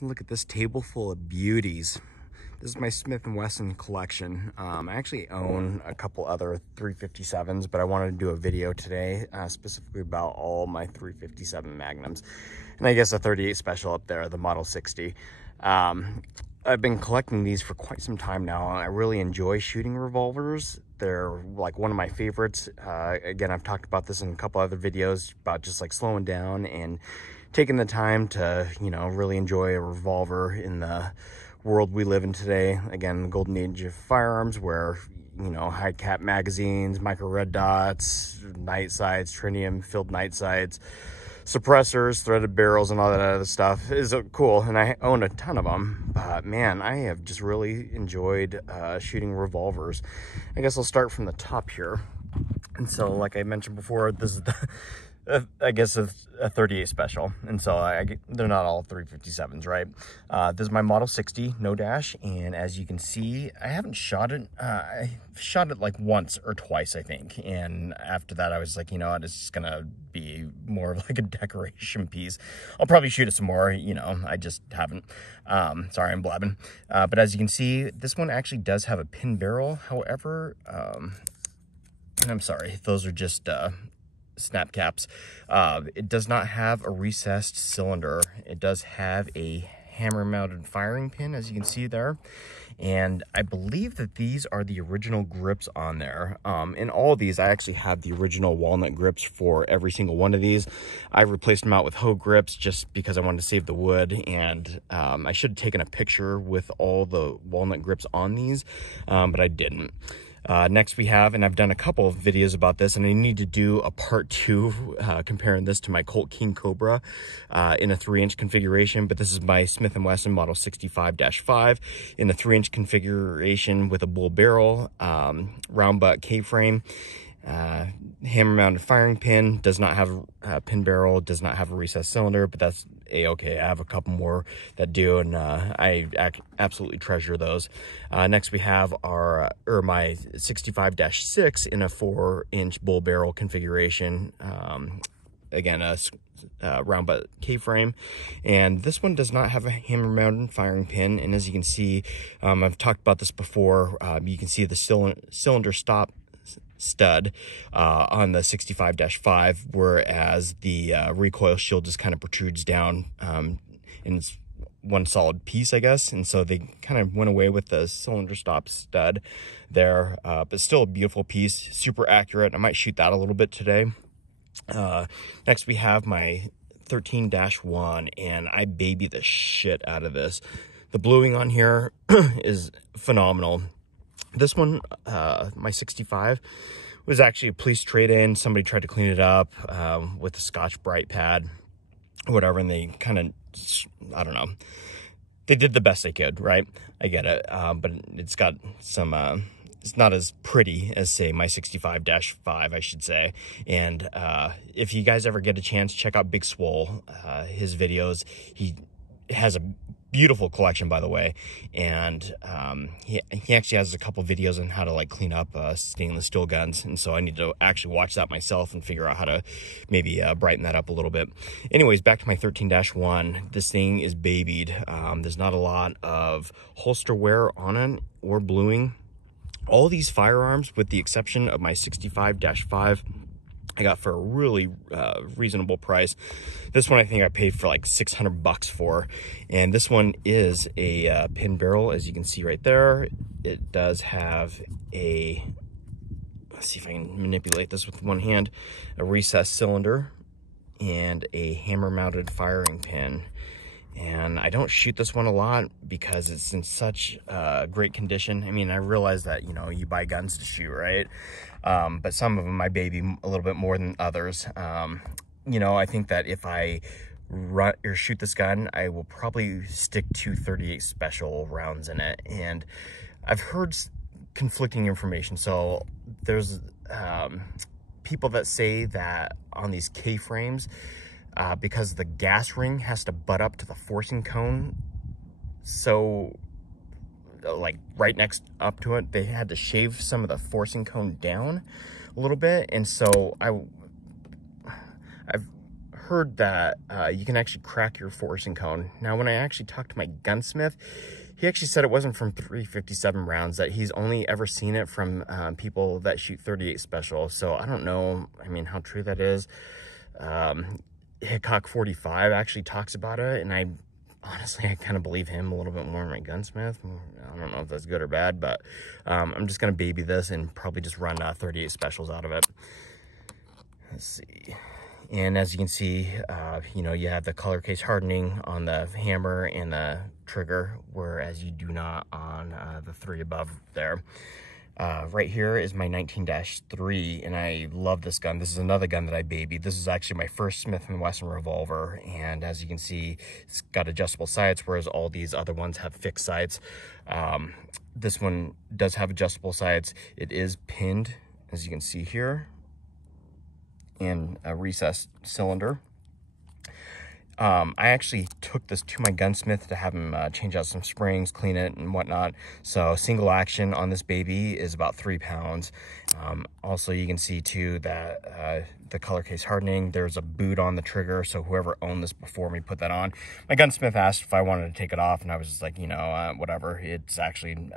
taking a look at this table full of beauties. This is my Smith & Wesson collection. I actually own a couple other 357s, but I wanted to do a video today specifically about all my 357 Magnums. And I guess a 38 Special up there, the Model 60. I've been collecting these for quite some time now, and I really enjoy shooting revolvers. They're like one of my favorites. Again, I've talked about this in a couple other videos about just like slowing down and taking the time to, you know, really enjoy a revolver in the world we live in today. Again, the golden age of firearms where, you know, high cap magazines, micro red dots, night sights, tritium filled night sights, suppressors, threaded barrels, and all that other stuff is cool, and I own a ton of them. But man, I have just really enjoyed shooting revolvers. I guess I'll start from the top here. And so, like I mentioned before, this is the I guess a 38 Special, and so they're not all 357s, right? This is my Model 60 no dash, and as you can see, I haven't shot it. I shot it like once or twice, I think, and after that I was like, you know what, it's just gonna be more of like a decoration piece. I'll probably shoot it some more, you know, I just haven't. Sorry, I'm blabbing. But as you can see, this one actually does have a pin barrel. However, and I'm sorry, those are just snap caps. It does not have a recessed cylinder. It does have a hammer mounted firing pin, as you can see there, and I believe that these are the original grips on there. In all of these, I actually have the original walnut grips for every single one of these. I replaced them out with hoe grips just because I wanted to save the wood, and I should have taken a picture with all the walnut grips on these, but I didn't. Next we have, and I've done a couple of videos about this, and I need to do a part 2 comparing this to my Colt King Cobra in a 3-inch configuration. But this is my Smith & Wesson Model 65-5 in a 3-inch configuration with a bull barrel, round butt K-frame, hammer mounted firing pin, does not have a pin barrel, does not have a recessed cylinder, but that's a-okay. I have a couple more that do, and I absolutely treasure those. Next we have our my 65-6 in a 4-inch bull barrel configuration. Again, a round butt K-frame, and this one does not have a hammer mounted firing pin, and as you can see, I've talked about this before, you can see the cylinder stop stud on the 65-5, whereas the recoil shield just kind of protrudes down, and it's one solid piece, I guess, and so they kind of went away with the cylinder stop stud there, but still a beautiful piece, super accurate. I might shoot that a little bit today. Next we have my 13-1, and I baby the shit out of this. The bluing on here is phenomenal. This one, my 65, was actually a police trade-in. Somebody tried to clean it up with a Scotch-Brite pad, whatever, and they kind of, I don't know, they did the best they could, right? I get it, but it's got some, it's not as pretty as, say, my 65-5, I should say. And if you guys ever get a chance, check out Big Swole, his videos. He has a beautiful collection, by the way, and he actually has a couple videos on how to like clean up stainless steel guns, and so I need to actually watch that myself and figure out how to maybe brighten that up a little bit. Anyways, back to my 13-1. This thing is babied. There's not a lot of holster wear on it or bluing. All these firearms, with the exception of my 65-5, I got for a really reasonable price. This one I think I paid for like 600 bucks for, and this one is a pin barrel, as you can see right there. It does have a, let's see if I can manipulate this with one hand, a recessed cylinder and a hammer mounted firing pin. And I don't shoot this one a lot because it's in such great condition. I mean, I realize that, you know, you buy guns to shoot, right? But some of them I baby a little bit more than others. You know, I think that if I run or shoot this gun, I will probably stick to 38 Special rounds in it. And I've heard conflicting information. So there's people that say that on these K-frames, because the gas ring has to butt up to the forcing cone, so like right next up to it, they had to shave some of the forcing cone down a little bit. And so I've heard that you can actually crack your forcing cone. Now, when I actually talked to my gunsmith, he actually said it wasn't from 357 rounds, that he's only ever seen it from people that shoot 38 special. So I don't know, I mean, how true that is. Hickok 45 actually talks about it, and honestly, I kind of believe him a little bit more than my gunsmith. I don't know if that's good or bad, but I'm just going to baby this and probably just run 38 specials out of it. Let's see. And as you can see, you know, you have the color case hardening on the hammer and the trigger, whereas you do not on the 3 above there. Right here is my 19-3, and I love this gun. This is another gun that I babied. This is actually my first Smith & Wesson revolver, and as you can see, it's got adjustable sights, whereas all these other ones have fixed sights. This one does have adjustable sights. It is pinned, as you can see here, in a recessed cylinder. I actually took this to my gunsmith to have him change out some springs, clean it, and whatnot. So single action on this baby is about 3 pounds. Also, you can see too that the color case hardening, there's a boot on the trigger, so whoever owned this before me put that on. My gunsmith asked if I wanted to take it off, and I was just like, you know, whatever. It's actually,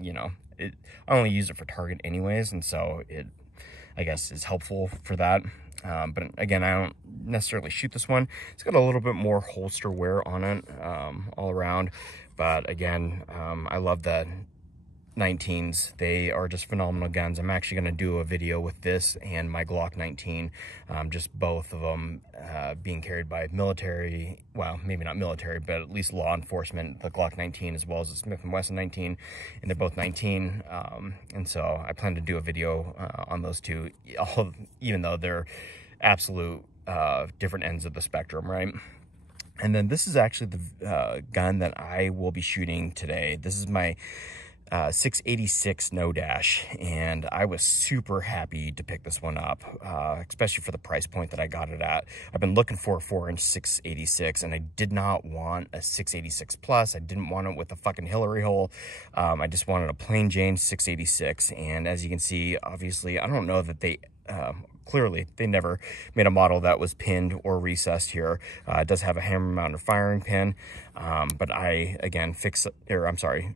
you know, I only use it for target anyways, and so it, I guess, is helpful for that. But again, I don't necessarily shoot this one. It's got a little bit more holster wear on it all around. But again, I love the 19s. They are just phenomenal guns. I'm actually going to do a video with this and my Glock 19, just both of them being carried by military, well, maybe not military, but at least law enforcement, the Glock 19 as well as the Smith & Wesson 19, and they're both 19. And so I plan to do a video on those two, even though they're absolute different ends of the spectrum, right? And then this is actually the gun that I will be shooting today. This is my 686 no dash, and I was super happy to pick this one up, especially for the price point that I got it at. I've been looking for a 4-inch 686, and I did not want a 686 plus. I didn't want it with a fucking Hillary hole. I just wanted a plain Jane 686, and as you can see, obviously, I don't know that they clearly they never made a model that was pinned or recessed here. It does have a hammer mounted firing pin, but I, again,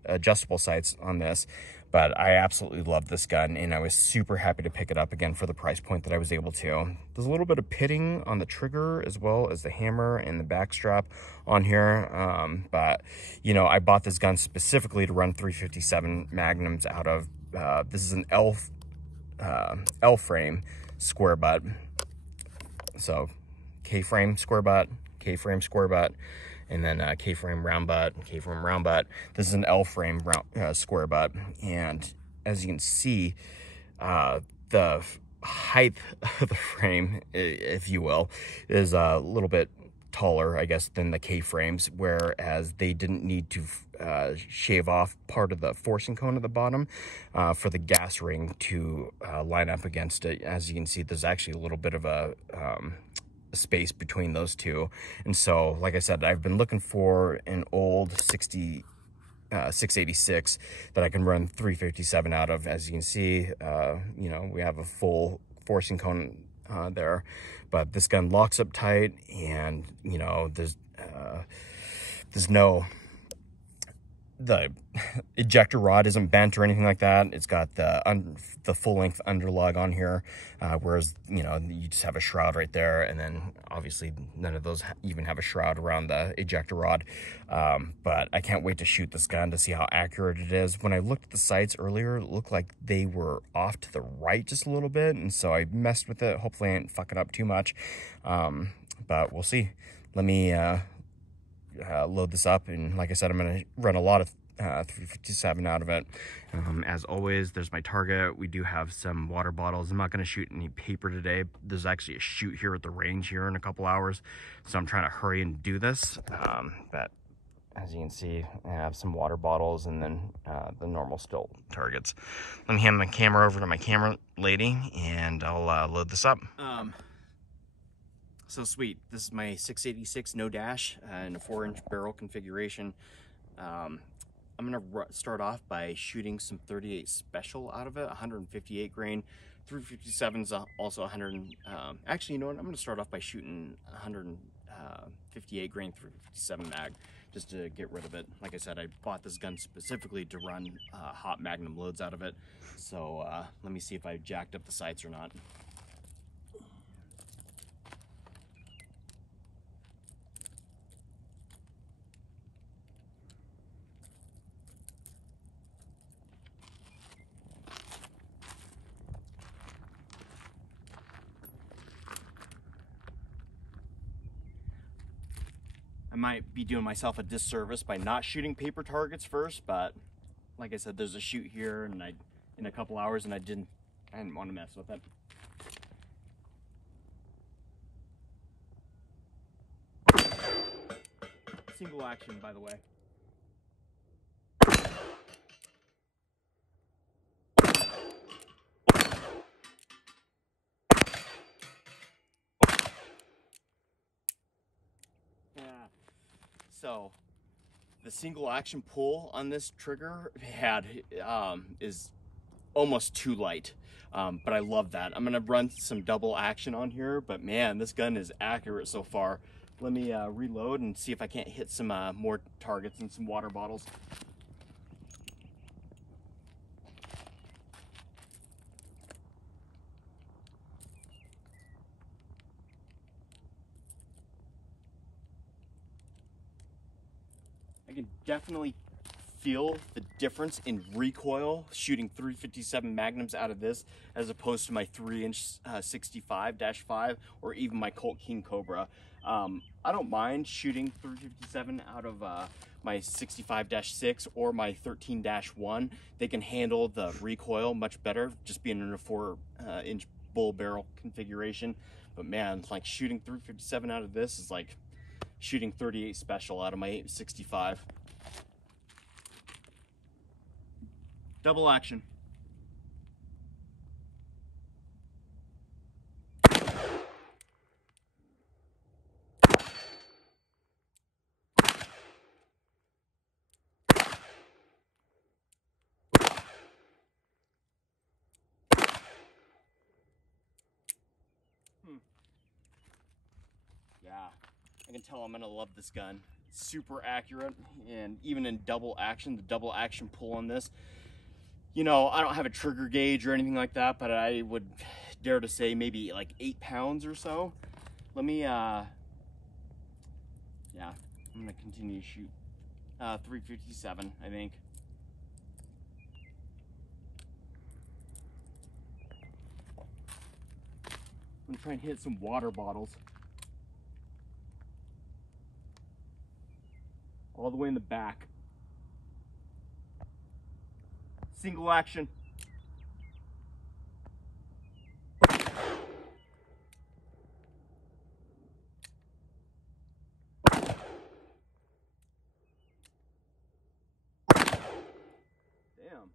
adjustable sights on this. But I absolutely love this gun, and I was super happy to pick it up again for the price point that I was able to. There's a little bit of pitting on the trigger as well as the hammer and the back strap on here. But, you know, I bought this gun specifically to run 357 Magnums out of. This is an L-frame square butt. So K-frame square butt, K-frame square butt, and then K-frame round butt, K-frame round butt. This is an L-frame square butt, and as you can see, the height of the frame, if you will, is a little bit taller, I guess, than the K-frames, whereas they didn't need to shave off part of the forcing cone at the bottom for the gas ring to line up against it. As you can see, there's actually a little bit of a space between those two. And so, like I said, I've been looking for an old 686 that I can run 357 out of. As you can see, you know, we have a full forcing cone there, but this gun locks up tight, and you know, there's no, the ejector rod isn't bent or anything like that. It's got the full length underlug on here, whereas, you know, you just have a shroud right there, and then obviously none of those even have a shroud around the ejector rod. But I can't wait to shoot this gun to see how accurate it is. When I looked at the sights earlier, it looked like they were off to the right just a little bit, and so I messed with it. Hopefully I ain't fucking up too much, but we'll see. Let me load this up, and like I said, I'm going to run a lot of 357 out of it. As always, there's my target. We do have some water bottles. I'm not going to shoot any paper today. There's actually a shoot here at the range here in a couple hours, so I'm trying to hurry and do this. But as you can see, I have some water bottles, and then the normal still targets. Let me hand my camera over to my camera lady, and I'll load this up. So sweet. This is my 686 no dash in a 4-inch barrel configuration. I'm gonna start off by shooting some 38 special out of it, 158 grain. 357's also 100. Actually, you know what? I'm going to start off by shooting 158 grain 357 mag just to get rid of it. Like I said, I bought this gun specifically to run hot Magnum loads out of it. So let me see if I jacked up the sights or not. I might be doing myself a disservice by not shooting paper targets first, but like I said, there's a shoot here and in a couple hours, and I didn't want to mess with it. Single action, by the way. So the single action pull on this trigger is almost too light, but I love that. I'm gonna run some double action on here, but man, this gun is accurate so far. Let me reload and see if I can't hit some more targets and some water bottles. I can definitely feel the difference in recoil shooting 357 Magnums out of this as opposed to my 3-inch 65-5 or even my Colt King Cobra. I don't mind shooting 357 out of my 65-6 or my 13-1. They can handle the recoil much better, just being in a 4-inch bull barrel configuration. But man, like shooting 357 out of this is like shooting 38 special out of my 65. Double action. Yeah, I can tell I'm gonna love this gun. It's super accurate, and even in double action, the double action pull on this, you know, I don't have a trigger gauge or anything like that, but I would dare to say maybe like 8 pounds or so. Let me, yeah, I'm gonna continue to shoot 357, I think. I'm gonna try and hit some water bottles. All the way in the back. Single action. Damn.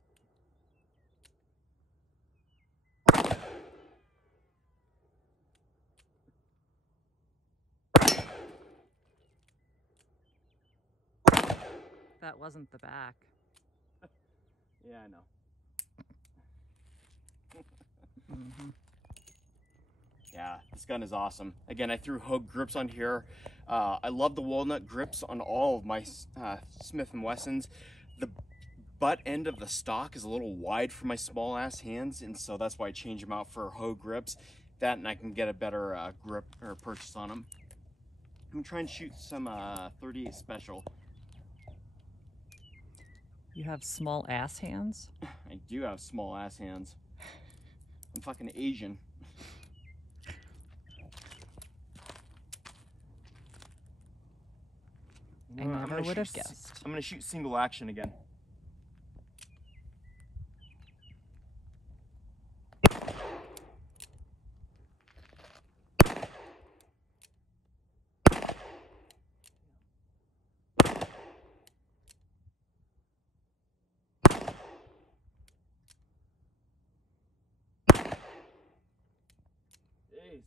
That wasn't the back. Yeah, I know. Yeah, this gun is awesome. Again, I threw Hogue grips on here. I love the walnut grips on all of my Smith & Wessons. The butt end of the stock is a little wide for my small ass hands, and so that's why I change them out for Hogue grips. That, and I can get a better grip or purchase on them. I'm gonna try and shoot some 38 special. You have small ass hands? I do have small ass hands. I'm fucking Asian. I never would have guessed. I'm gonna shoot single action again. Jeez.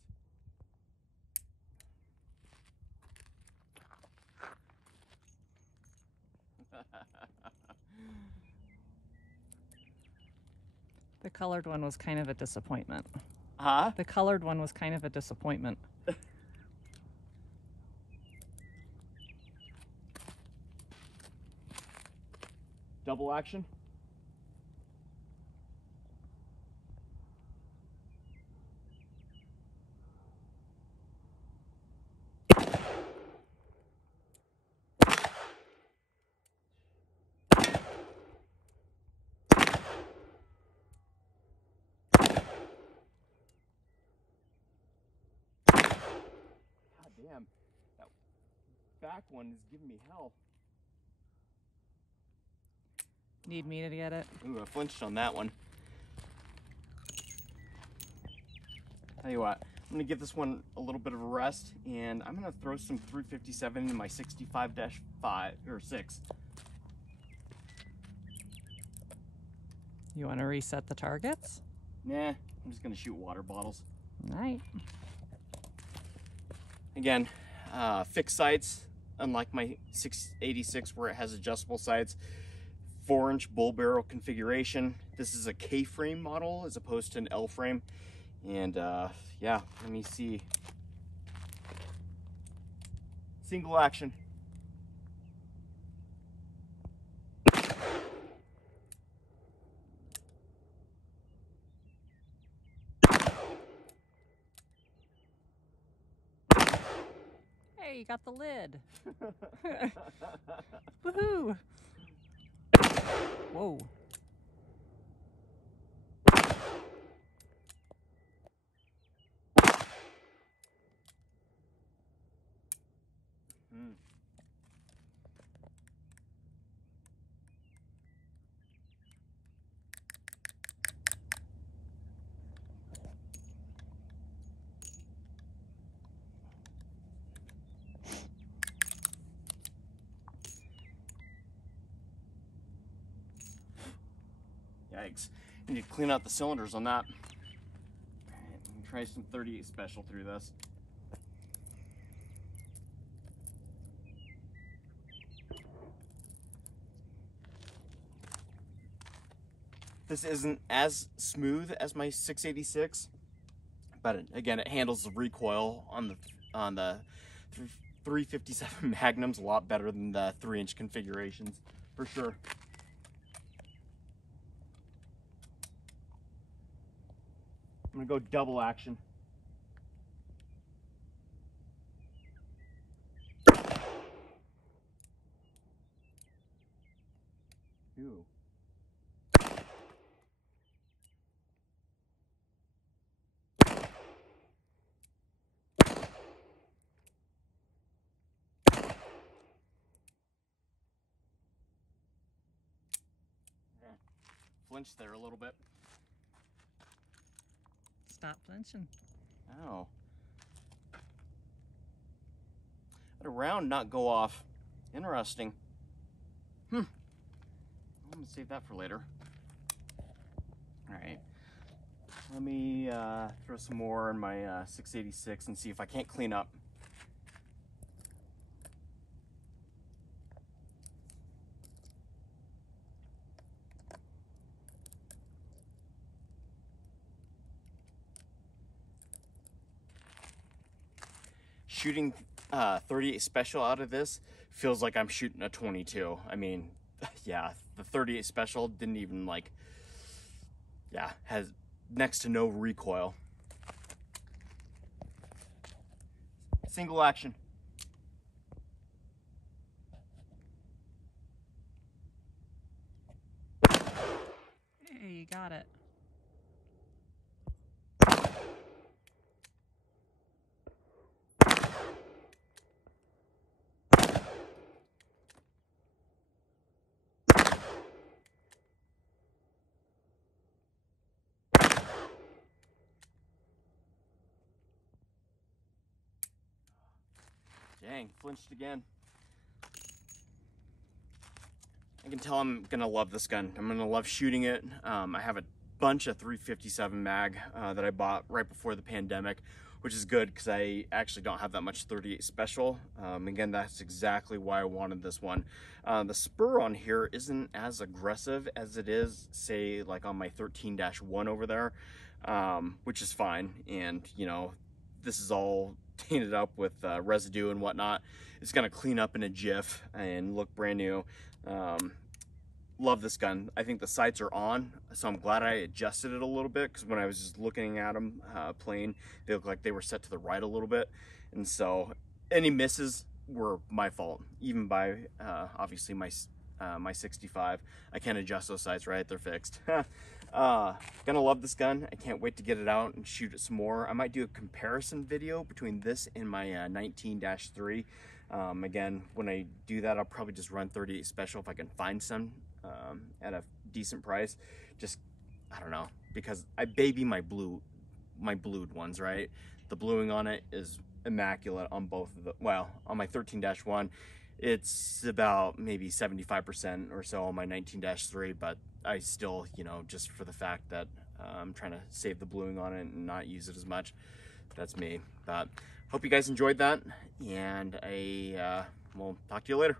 The colored one was kind of a disappointment. Huh? The colored one was kind of a disappointment. Double action. Damn, that back one is giving me hell. Need me to get it? Ooh, I flinched on that one. Tell you what, I'm gonna give this one a little bit of a rest, and I'm gonna throw some 357 in my 65-5 or 6. You want to reset the targets? Nah, I'm just gonna shoot water bottles. All right. Again, fixed sights, unlike my 686 where it has adjustable sights. 4-inch bull barrel configuration. This is a K-frame model as opposed to an L-frame. And yeah, let me see. Single action. Hey, you got the lid. Woohoo! Whoa. Yikes. I need to clean out the cylinders on that. Alright, I'm gonna try some 38 special through this. This isn't as smooth as my 686, but again, it handles the recoil on the 357 Magnums a lot better than the 3-inch configurations, for sure. I'm gonna go double action. Ooh. Flinched there a little bit. Stop flinching. Oh. Let a round not go off. Interesting. I'm gonna save that for later. Alright. Let me throw some more in my 686 and see if I can't clean up. Shooting 38 special out of this feels like I'm shooting a 22. I mean, yeah, the 38 special didn't even has next to no recoil. Single action. Hey, you got it. Dang, flinched again. I can tell I'm gonna love this gun. I'm gonna love shooting it. I have a bunch of 357 mag that I bought right before the pandemic. which is good because I actually don't have that much 38 special. Again, that's exactly why I wanted this one. The spur on here isn't as aggressive as it is, say, like on my 13-1 over there, which is fine. And, you know, this is all tainted up with residue and whatnot. It's gonna clean up in a jiff and look brand new. Love this gun. I think the sights are on, so I'm glad I adjusted it a little bit, because when I was just looking at them playing, they looked like they were set to the right a little bit, and so any misses were my fault, even by obviously my 65. I can't adjust those sights right, they're fixed. Gonna love this gun. I can't wait to get it out and shoot it some more. I might do a comparison video between this and my 19-3. Again, when I do that, I'll probably just run 38 special if I can find some at a decent price. Just, I don't know, because I baby my blued ones, right? The bluing on it is immaculate on both of the, well, on my 13-1, it's about maybe 75% or so on my 19-3, but I still, you know, just for the fact that I'm trying to save the bluing on it and not use it as much. That's me. But hope you guys enjoyed that, and I will talk to you later.